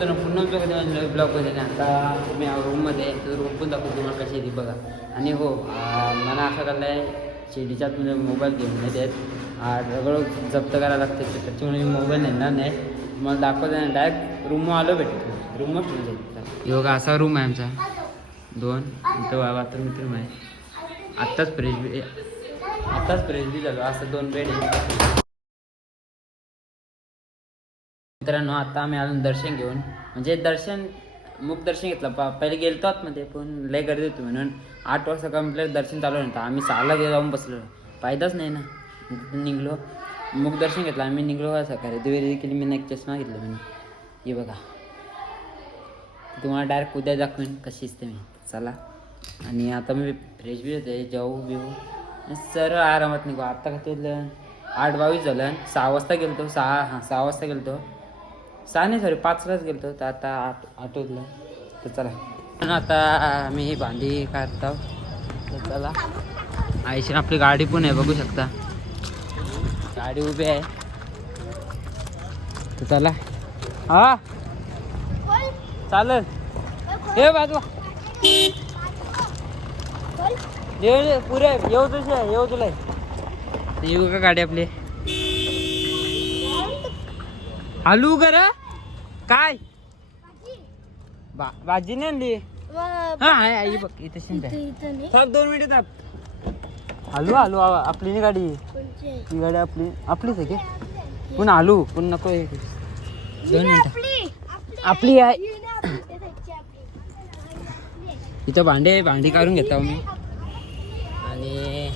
मित्रांनो पुन्हा बघा ब्लॉगमध्ये आता मी रूममध्ये आहे. तर रूम पण दाखवतो तुम्हाला कशी आहे ती बघा. आणि हो मला असं कळलं आहे शेडीच्या म्हणजे मोबाईल घेऊन नाही देत. आज सगळं जप्त करायला लागते त्याच्यामुळे मोबाईल नेणार नाही. तुम्हाला दाखवत नाही डायरेक्ट रूम आलो भेटतो. रूमच ठेवून जाईल बघा असा रूम आहे आमचा. दोन इथं बाथरूम मित्र आहे. आत्ताच फ्रेश बी आत्ताच फ्रेश बी झालो. असं दोन बेड आहे. मित्रांनो आता आम्ही अजून दर्शन घेऊन. म्हणजे दर्शन मुख दर्शन घेतलं. पा पहिले गेलतो आतमध्ये पण लय गर्दी होती म्हणून आठ वाजता कंप्लीट दर्शन चालू नव्हतं आम्ही सहाला गे जाऊन बसलो. फायदाच नाही ना. निघलो. मुख दर्शन घेतलं. आम्ही निघलो का सकाळी. दिवे केली मी एक चष्मा घेतला मी हे बघा. तुम्हाला डायरेक्ट उद्या दाखवेन कशी असते मी. चला. आणि आता मी फ्रेश बी होते जाऊ बिऊ सर आरामात निघू. आत्ता का आठ बावीस झालं. सहा वाजता गेलतो. सहा हां सहा वाजता गेलतो. सहा नाही सॉरी पाचलाच गेलो तर आता आठ आठवलं. तर चला. आता मी ही भांडी काढतो. तर चला. आईशी आपली गाडी पण आहे बघू शकता. गाडी उभी आहे. तर चला. हा. चालेल. हे बाजू येऊ पुरे येऊ तुझे येऊ तुला. येऊ का गाडी आपली? आलू कर काय? बा भाजी नाही आणली? हा आहे आई बघ इथे शिंदे थांब दोन मिनिट थांब. आलू आलू आ- आपली नाही गाडी. ही गाडी आपली आपलीच आहे की पण आलू? पण नको हे. दोन मिनिट. आपली आहे. इथं भांडे भांडी काढून घेतो मी आणि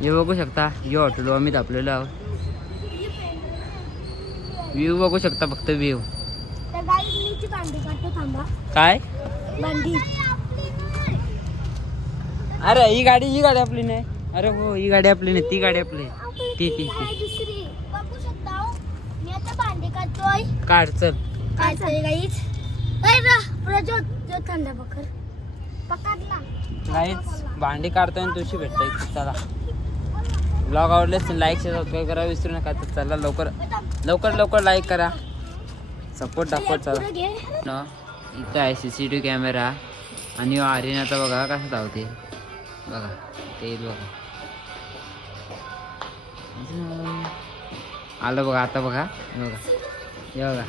हे बघू शकता हे हॉटेल आम्ही तापलेलो आहोत. व्ह्यू बघू शकता फक्त व्ह्यू. काय? अरे ही गाडी ही गाडी आपली नाही. अरे हो ही गाडी आपली नाही ती गाडी आपली आहे. ती ती ती दुसरी. बघू शकता हो. काढ चल. काय चालू गाईच थंड पकडला. भांडी काढतोय तुझी भेटतोय. चला. ब्लॉग आवडले असेल लाईक शेअर सबस्क्राईब करा. विसरू नका तर चला लवकर लवकर लवकर लाईक करा. सपोर्ट दाखवत चला. ना इथं आहे C C T V camera आणि आर्यन आता बघा कसं धावते बघा ते बघा. आलं बघा आता बघा बघा. हे बघा.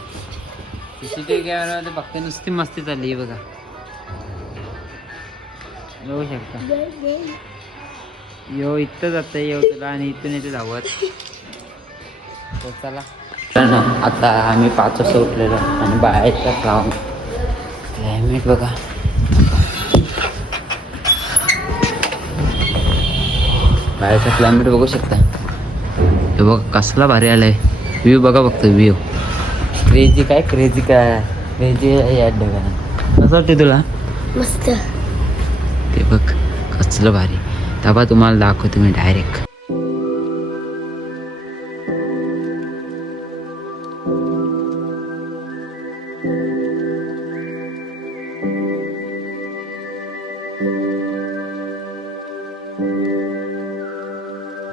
सी सी टी व्ही कॅमेरामध्ये बघते नुसती मस्ती चालली आहे बघा. बघू शकता. यो इथं जातं येऊ तुला आणि इथून येते धावत. तर चला. आता आम्ही पाच वाजता उठलेलो आणि बाहेरचा क्लाउन क्लायमेट बघा. बाहेरचा क्लायमेट बघू शकता. हे बघा कसला भारी आलाय. व्ह्यू बघा फक्त व्ह्यू क्रेझी काय क्रेझी काय? क्रेझी या ढगा कसं वाटते तुला? मस्त. ते बघ कसलं भारी. तेव्हा तुम्हाला दाखवतो मी डायरेक्ट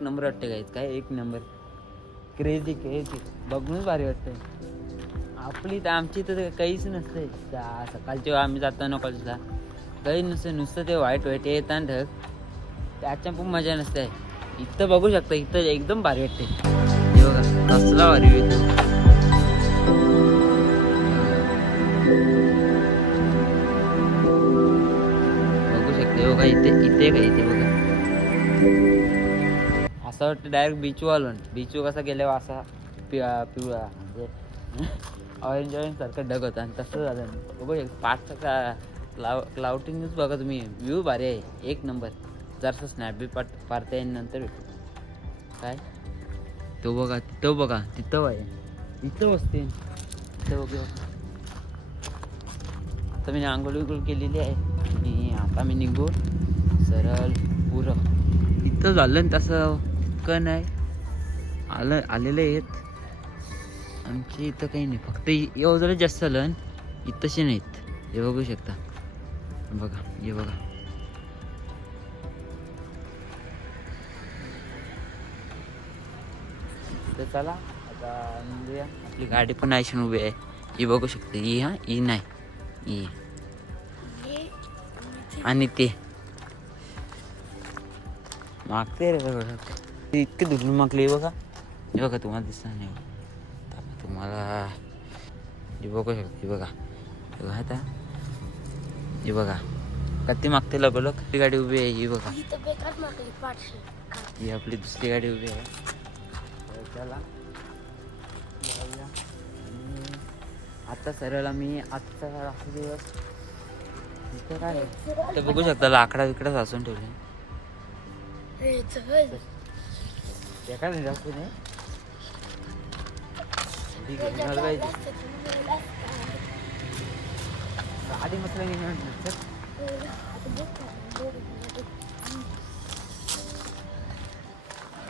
नंबर वाटते काय काय एक नंबर. क्रेझी क्रेझी बघूनच भारी वाटतंय. आपली तर आमची तर काहीच नसते जा- सकाळची आम्ही जातो ना कॉलेजला काही नसतं नुसतं ते वाईट वाईट येताना ढग. त्याच्या पण मजा नसते. इथं बघू शकता इथं एकदम भारी वाटते. हे बघा कसला भारी होईल बघू शकते बघा इथे इथे का इथे बघा. असं वाटतं डायरेक्ट बीचवर आलो बीचवर कसा गेल्यावर असा पिवळा पिवळा म्हणजे ऑरेंज ऑरेंज सारखं ढग होता. आणि तसं झालं. बघू शकता पाच क्लाउ क्लाउटिंगच बघा तुम्ही. व्ह्यू भारी आहे. एक नंबर जरासं स्नॅप बी पाट पारता येईल नंतर काय? तो बघा तिथं बघा तिथं आहे. इथं बसते. तिथं बघू आता मी आंघोळ बिंघोळ केलेली आहे. आणि आता मी निघू. सरळ पुरं. इथं झालं ना तसं इतकं नाही. आलं आलेलं आहेत. आमची इथं काही नाही. फक्त एवढं जास्त झालं इथंशी नाहीत. हे बघू शकता. बघा हे बघा. तर चला आता निघूया. आपली गाडी पण आयशन उभी आहे. ही बघू शकता. ही हा? ही नाही. ही. आणि ते. मागते रे बघा ते इतके दुरून मागले बघा. हे बघा तुम्हाला दिसणार नाही. तुम्हाला हे बघू शकता हे बघा. बघा आता. हे बघा. कधी मागते लगोलग? ती गाडी उभी आहे ही बघा. ही आपली दुसरी गाडी उभी आहे. आणि आता सरळ आम्ही आजचा रात्री दिवस इथं काय आहे? ते बघू शकता लाकडा बिकडा साचून ठेवले. हे काय नाही दाखवू नये पाहिजे. गाडी म्हटलं की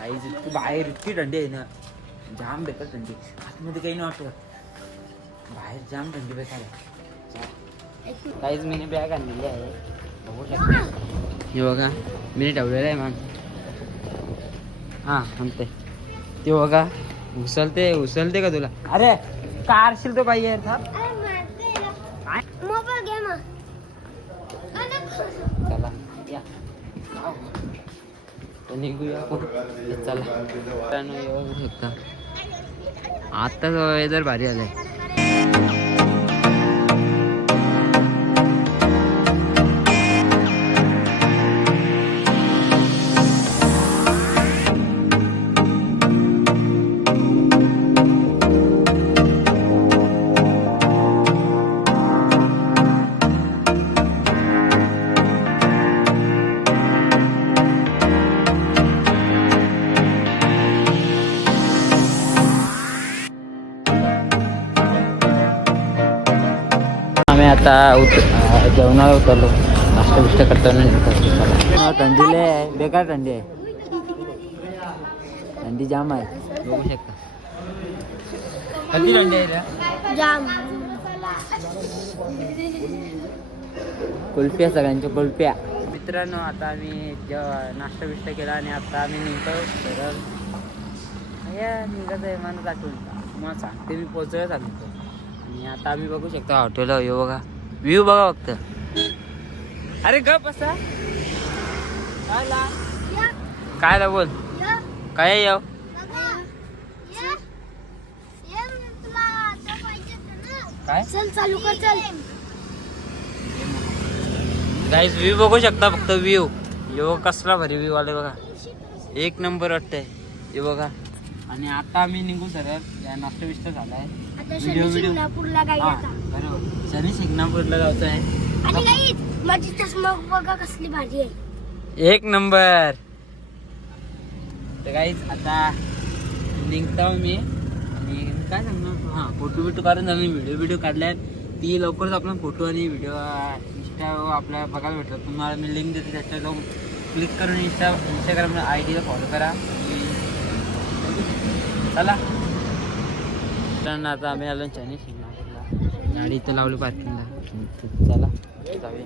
नाही काहीच इतकी बाहेर इतकी थंडी आहे ना. जाम बेकार थंडी. आतमध्ये काही नाही वाटत. बाहेर जाम थंडी बेकार आहे. काहीच मी बॅग आणलेली आहे. बघू शकता. हे बघा मी ठेवलेलं आहे मग. हां म्हणते ते बघा उचलते उचलते का तुला? अरे कारशील तो बाई यार थांब. काय? मोबाईल घे मग चला या तर निघूया आपण चला. मित्रांनो, हे आता वेदर भारी आलंय. आता उत जेवणाला उतरलो. नाश्ता बिष्टा करताना थंडी लय आहे. बेकार थंडी आहे. थंडी जाम आहे. बघू शकता. कधी थंडी आहे? जाम. कुल्फ्या सगळ्यांच्या कुल्फ्या मित्रांनो आता आम्ही जेव्हा नाश्ता बिष्टा केला आणि आता आम्ही निघतो सरळ निघत आहे मला आठवण तुम्हाला सांगते मी पोचवत सांगतो आणि आता आम्ही बघू शकतो हॉटेल हे बघा. व्ह्यू बघा फक्त. अरे गप असा काय ला? काय बोल? काय येऊ काय? चल चालू कर चल गाईज व्ह्यू बघू शकता फक्त व्ह्यू यो कसला भारी व्ह्यू आले बघा. एक नंबर वाटतंय. हे बघा. आणि आता आम्ही निघू सरळ. या नाश्ता बिष्टा झालाय. आता व्हिडिओ- शनी व्हिडिओ. शिंगणापूरला हा, बरोबर. शनी आहे. आणि माझी चष्मा बघा कसली भारी आहे. एक नंबर. तर काहीच आता निघतो मी आणि काय सांगणार? हां फोटो बिटो काढून झालं. व्हिडिओ व्हिडिओ काढल्यात. ती लवकरच आपला फोटो आणि व्हिडिओ इंस्टा आपल्याला बघायला भेटतात. तुम्हाला मी लिंक देते. त्याच्यावर जाऊन क्लिक करून इंस्टा इंस्टाग्राम आय डीला फॉलो करा. आणि चला. मित्रांनो आता आम्ही आलो शिंगणापूरला गाडी इथं लावली पार्किंगला चला जाऊया.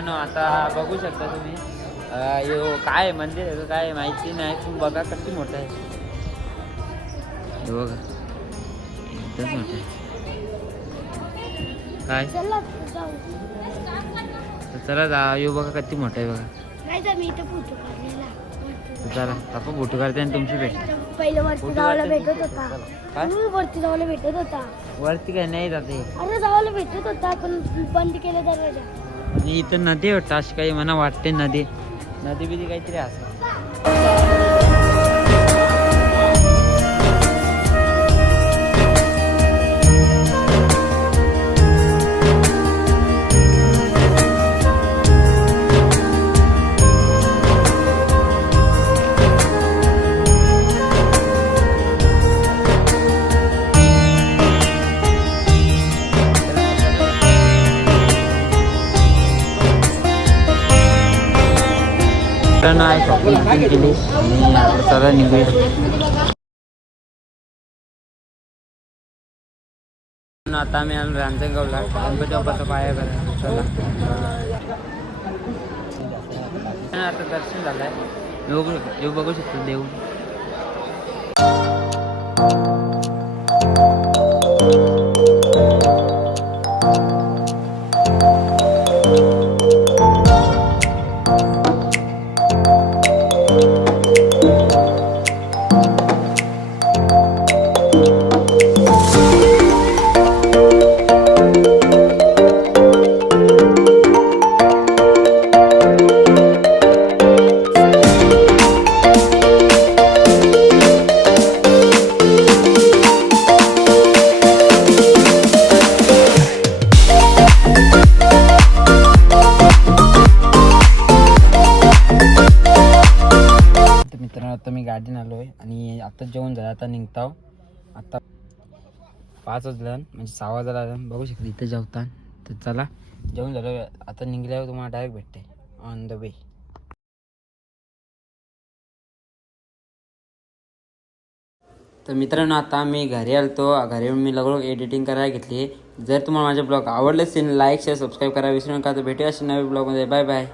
मित्रांनो आता बघू शकता तुम्ही. यो काय आहे मंदिर आहे काय माहिती नाही तुम्ही बघा किती मोठं आहे. हे बघा. एकदम मोठं आहे. काय? चला जा यो बघा किती मोठं आहे बघा. नाही तर मी इथे फोटो काढलेला. तर चला आपण फोटो काढते आणि तुमची भेट. पहिले जायला? भेटत होता. वरती जायला भेटत होता. वरती काय? नाही जाते. अरे जायला भेटत होता पण बंद केलं दरवाजा. म्हणजे इथं नदी वाटतं. अशी काही मला वाटते नदी. नदी बिदी काहीतरी असं. मित्रांनो आहे शॉपिंग बिपिंग केली आणि आता चला निघूया मित्रांनो, आता आम्ही आलो रांजणगावला गणपती पाया करा चला आता दर्शन झालंय येऊ येऊ बघू शकतो देऊ तर पाच वाजलं म्हणजे सहा वाजला बघू शकता इथं जेवता तर चला जेवण झालं. आता निघल्यावर तुम्हाला डायरेक्ट भेटते. ऑन द वे तर मित्रांनो आता मी घरी आलतो. घरी येऊन मी लगलो एडिटिंग करायला घेतली. जर तुम्हाला माझे ब्लॉग आवडले असेल लाईक शेअर सबस्क्राईब करा विसरू नका. तर भेटूया असे नवे ब्लॉगमध्ये बाय बाय